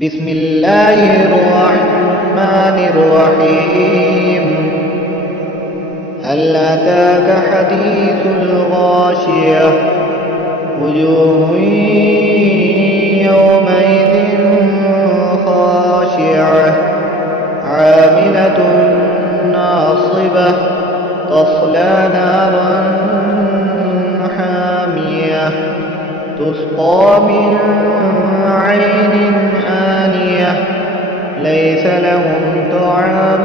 بسم الله الرحمن الرحيم. هل أتاك حديث الغاشية؟ وجوه يومئذ خاشعة عاملة ناصبة تصلى نارا حامية تسقى من عين آنية ليس لهم طعام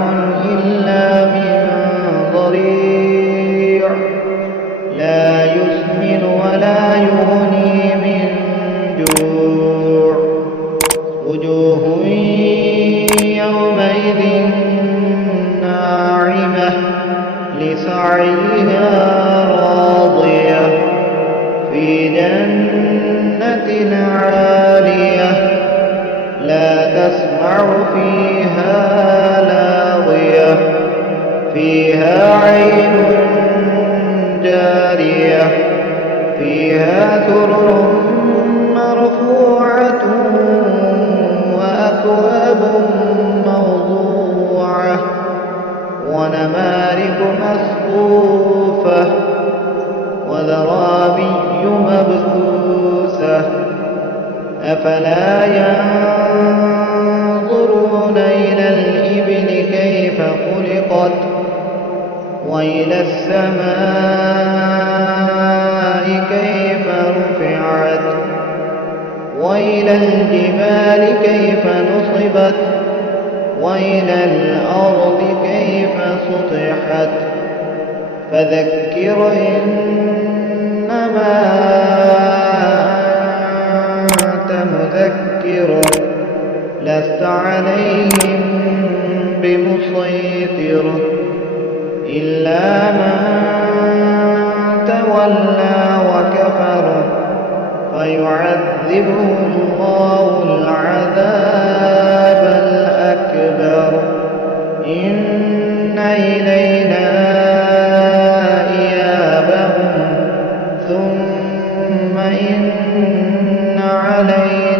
إلا من ضريع لا يسمن ولا يغني من جوع. وجوه يومئذ ناعمة لسعيها راضية في جنة عالية لا تسمع فيها لاغية فيها عين جارية فيها سرر مرفوعة وأكواب موضوعة ونمارق مصفوفة وزرابي مبثوثة أفلا ينظرون إلى الإبل كيف خلقت وإلى السماء كيف رفعت وإلى الجبال كيف نصبت وإلى الأرض كيف سطحت فذكر إنما أنت مذكر لست عليهم بمسيطر إلا من تولى وكفر فيعذبه الله العذاب الأكبر إن إلينا إيابهم ثم إن علينا